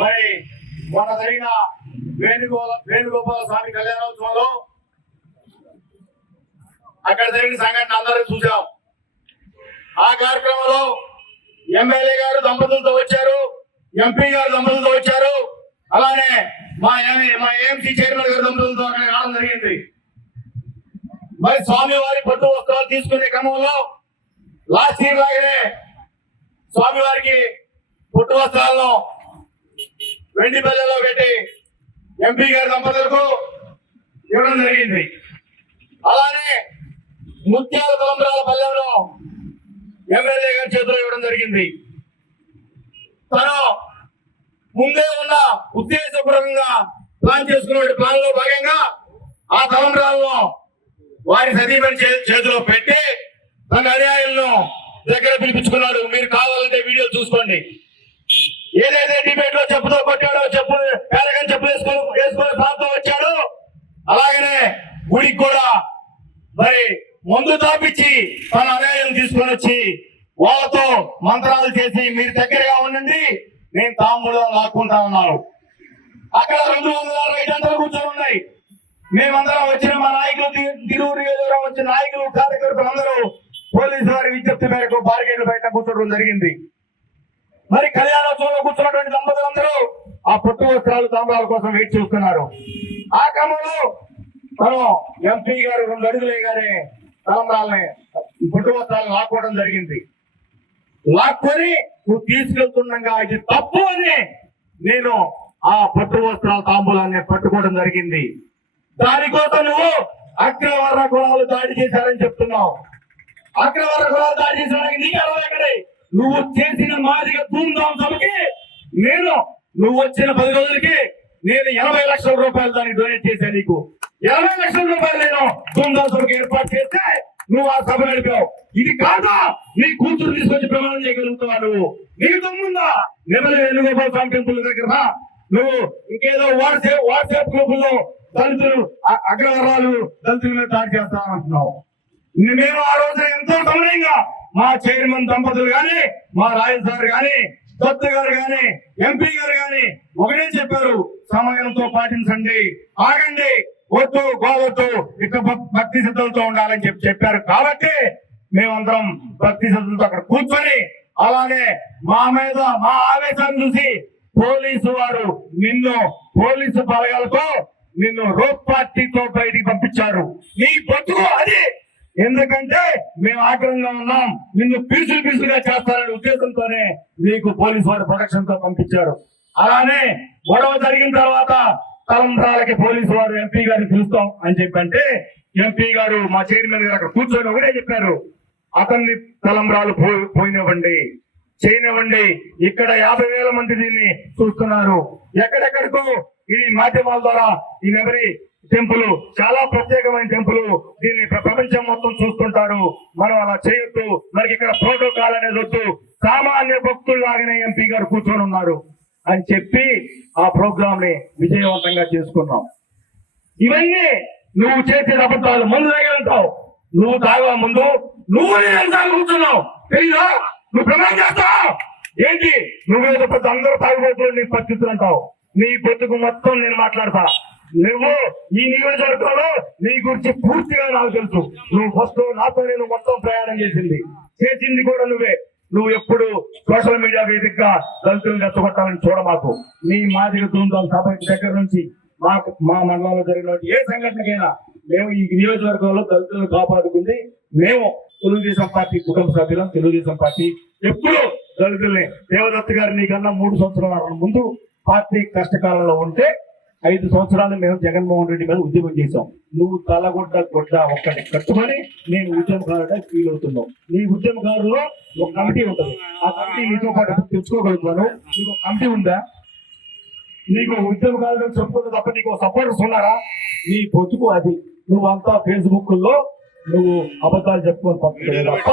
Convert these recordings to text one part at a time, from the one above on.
మరి మొన్న జరిగిన వేణుగోపాల స్వామి కళ్యాణోత్సవంలో అక్కడ జరిగిన సంఘటన అందరూ చూసాం. ఆ కార్యక్రమంలో ఎమ్మెల్యే గారు దంపతులతో వచ్చారు, ఎంపీ గారు దంపతులతో వచ్చారు, అలానే మా ఏఎంసీ చైర్మన్ గారు దంపతులతో అక్కడ రావడం జరిగింది. మరి స్వామివారి పట్టు వస్త్రాలు తీసుకునే క్రమంలో లాస్ట్ ఇయర్ లాగానే స్వామివారికి పుట్టు వస్త్రాలను వెండి బల్లెలో పెట్టి ఎంపీ గారి దంపతులకు ఇవ్వడం జరిగింది. అలానే ముత్యాల తలంబ్రాల బల్లెలను ఎమ్మెల్యే గారి చేతిలో ఇవ్వడం జరిగింది. తను ముందే ఉన్న ఉద్దేశపూర్వకంగా ప్లాన్ చేసుకున్న ప్లాన్ లో భాగంగా ఆ తలంబ్రాలను వారి సతీమణి చేతిలో పెట్టి తన అనుయాయులను దగ్గర పిలిపించుకున్నాడు. మీరు కావాలంటే వీడియో చూసుకోండి. ఏదైతే డిబేట్ లో చెప్పుతో కొట్టాడో, పేరగని చెప్పులు వేసుకొని ప్రాంతం వచ్చాడో, అలాగనే గుడికి కూడా మరి మందు తాపించి తన అనుయాయులను తీసుకొని వచ్చి వాళ్ళతో మంత్రాలు చేసి మీరు దగ్గరగా ఉండండి, నేను తాంబూలం లాక్కుంటా ఉన్నాను. అక్కడ 260 గంటలు కూర్చొని ఉన్నాయి. మేమందరం వచ్చిన మా నాయకులు, తిరువురు ఎదురు వచ్చిన నాయకులు, కార్యకర్తలు అందరూ పోలీసు వారి విజ్ఞప్తి మేరకు బార్గేట్లు బయట కూర్చోవడం జరిగింది. మరి కళ్యాణోత్సవంలో కూర్చున్నటువంటి దంపతులందరూ ఆ పట్టు వస్త్రాలు తాంబూలాల కోసం వెయిట్ చూస్తున్నారు. ఆ క్రమంలో తను ఎంపీ గారు 2 అడుగులు వేయగానే తలంబ్రాలని పట్టు వస్త్రాలను లాక్కోవడం జరిగింది. లాక్కొని నువ్వు తీసుకెళ్తుండగా ఇది తప్పు అని నేను ఆ పట్టు వస్త్రాల తాంబూలాన్ని పట్టుకోవడం జరిగింది. దానికోసం నువ్వు అగ్రవర్ణ కులాలు దాడి చేశారని చెప్తున్నావు. అగ్రవర్ణ కులాలు దాడి చేసడానికి నీకు అర్హత ఎక్కడే? నువ్వు చేసిన మాదిగ ధూమ్ధాం సభకి నువ్వు వచ్చిన 10 రోజులకి నేను 80 లక్షల రూపాయలు దానికి డొనేట్ చేశాను. నీకు 80 లక్షల రూపాయలు నేను ధూమ్ధాం సభకి ఏర్పాటు చేస్తే నువ్వు ఆ సభ నడిపావు. ఇది కాదా నీ కూతురు తీసుకొచ్చి ప్రమాణం చేయగలుగుతావా? నువ్వు నీకు దమ్ముందా? నెమలి వేణుగోపాల స్వామి టెంపుల్ దగ్గర నువ్వు ఇంకేదో వాట్సాప్ గ్రూపుల్లో దళితులు, అగ్రవర్ణాలు దళితుల మీద దాడి చేస్తామంటున్నావు. మేము ఆ రోజున ఎంతో సమయంగా మా చైర్మన్ దంపతులు గాని, మా రాజన్ సార్ గాని, దత్తు గారు గాని, ఎంపీ గారు గాని ఒకటే చెప్పారు, సమయంతో పాటించండి, ఆగండి, వద్దు గోవద్దు, ఇక భక్తి శ్రద్ధలతో ఉండాలని చెప్పారు. కాబట్టి మేమందరం భక్తి శ్రద్ధలతో అక్కడ కూర్చొని, అలానే మా మీద మా ఆవేశాన్ని చూసి పోలీసు వారు పోలీసు బలగాలతో నిన్ను రోప్ పార్టీతో బయటికి పంపించారు. నీ బతుకు అది. ఎందుకంటే మేము ఆగ్రహంగా ఉన్నాం, నిన్ను పీసులుగా చేస్తారనే ఉద్దేశంతోనే నీకు పోలీసు వారు ప్రొటెక్షన్ తో పంపించారు. అలానే గొడవ జరిగిన తర్వాత తలంబ్రాలకి పోలీసు వారు ఎంపీ గారిని పిలుస్తాం అని చెప్పంటే ఎంపీ గారు మా చైర్మన్ గారు అక్కడ కూర్చొని ఒకటే చెప్పారు, అతన్ని తలంబ్రాలు పోయినవ్వండి, చేయనివ్వండి. ఇక్కడ 50,000 మంది దీన్ని చూస్తున్నారు. ఎక్కడెక్కడికో ఈ మాధ్యమాల ద్వారా ఈ నెమరి టెంపుల్ చాలా ప్రత్యేకమైన టెంపుల్, దీన్ని ప్రపంచం మొత్తం చూస్తుంటారు. మనం అలా చేయొద్దు, మనకి ఇక్కడ ప్రోటోకాల్ అనేది వద్దు, సామాన్య భక్తులు లాగానే ఎంపీ గారు కూర్చొని ఉన్నారు అని చెప్పి ఆ ప్రోగ్రామ్ ని విజయవంతంగా చేసుకున్నాం. ఇవన్నీ నువ్వు చేసే అబద్ధాలు. ముందు తాగలుగుతావు, నువ్వు తాగా ముందు నువ్వు కూర్చున్నావు, తెలీదా? నువ్వు ప్రమాణం చేస్తావు ఏంటి? నువ్వేదో పెద్ద అందరూ తాగుబోతులు నీ పరిస్థితులు అంటావు. నీ బతుకు మొత్తం నేను మాట్లాడతా. నువ్వు ఈ నియోజకవర్గంలో నీ గురించి పూర్తిగా నాకు తెలుసు. నువ్వు ఫస్ట్ నాతో నేను మొత్తం ప్రయాణం చేసింది కూడా నువ్వే. నువ్వు ఎప్పుడు సోషల్ మీడియా వేదికగా దళితులను రెచ్చగొట్టాలని చూడమాకు. నీ మాదిరి ధూమ్ధాం సభ దగ్గర నుంచి మా మండలంలో జరిగిన ఏ సంఘటనకైనా మేము ఈ నియోజకవర్గంలో దళితులను కాపాడుకుంది మేము తెలుగుదేశం పార్టీ కుటుంబ సభ్యులం. తెలుగుదేశం పార్టీ ఎప్పుడు దళితుల్ని, దేవదత్త గారు నీకన్నా 3 సంవత్సరాల ముందు పార్టీ కష్టకాలంలో ఉంటే 5 సంవత్సరాలు మేము జగన్మోహన్ రెడ్డి మీద ఉద్యమం చేశాం. నువ్వు తలగొడ్డ ఒక్కటి కట్టుకొని నేను ఉద్యమకారుగా ఫీల్ అవుతున్నావు. నీ ఉద్యమకారులో ఒక కమిటీ ఉంటుంది, ఆ కమిటీ నీతో పాటు తెచ్చుకోగలుగుతాను. నీకు ఒక కమిటీ ఉందా? నీకు ఉద్యమకారులు చెప్పుకుంటే తప్ప నీకు సపోర్టర్స్ ఉన్నారా? నీ బతుకు అది. నువ్వంతా ఫేస్బుక్ లో నువ్వు అబద్ధాలు చెప్పుకొని పంపుతుంది తప్ప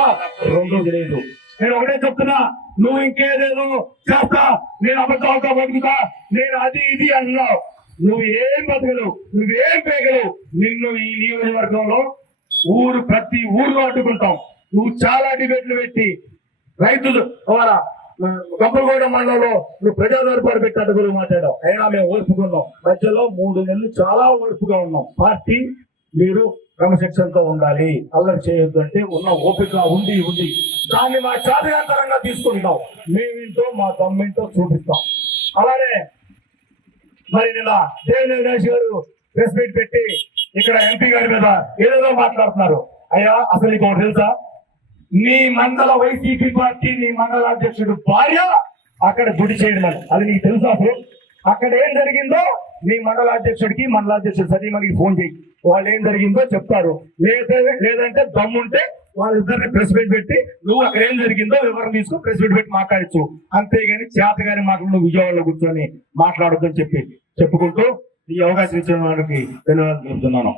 రెండోది లేదు. నేను ఒకటే చెప్తున్నా, నువ్వు ఇంకేదేదో చేస్తా, నేను అబద్ధాలతో బతుకుతా, నేను అది ఇది అన్నావు. నువ్వు ఏం బతకలేవు, నువ్వేం పేగలేవు. నిన్ను ఈ నియోజకవర్గంలో ప్రతి ఊర్లో అడ్డుకుంటాం. నువ్వు చాలా డిబేట్లు పెట్టి రైతులు ద్వారా గంపలగూడ మండలంలో నువ్వు ప్రజా దర్బారు పెట్టి అడుగులు మాట్లాడావు. అయినా మేము ఓర్పుకున్నాం. మధ్యలో 3 నెలలు చాలా ఓర్పుగా ఉన్నాం. పార్టీ మీరు క్రమశిక్షణతో ఉండాలి, అల్లరి చేయొద్దు అంటే ఉన్న ఓపిక ఉండి దాన్ని మా చాదగాంతరంగా తీసుకుంటాం. మేమేంటో మా తమ్మేంటో చూపిస్తాం. అలానే మరి నిన్న దేవినేని గణేష్ గారు ప్రెస్ మీట్ పెట్టి ఇక్కడ ఎంపీ గారి మీద ఏదేదో మాట్లాడుతున్నారు. అయ్యా అసలు నీకు ఒకటి తెలుసా? నీ మండల వైసీపీ పార్టీ నీ మండల అధ్యక్షుడు భార్య అక్కడ గుడి చేయడం అది నీకు తెలుసా? అసలు అక్కడ ఏం జరిగిందో నీ మండలాధ్యక్షుడికి మండలాధ్యక్షుడు సతీమణికి ఫోన్ చేయి, వాళ్ళు ఏం జరిగిందో చెప్తారు. లేదంటే దమ్ముంటే వాళ్ళిద్దరిని ప్రెస్ మీట్ పెట్టి నువ్వు అక్కడ ఏం జరిగిందో వివరణ తీసుకుని ప్రెస్ మీట్ పెట్టి మాట్లాడచ్చు. అంతేగాని చేతగాని మాటలు నువ్వు విజయవాడలో కూర్చొని మాట్లాడొద్దని చెప్పుకుంటూ ఈ అవకాశం ఇచ్చిన వారికి ధన్యవాదాలు చెప్తున్నాను.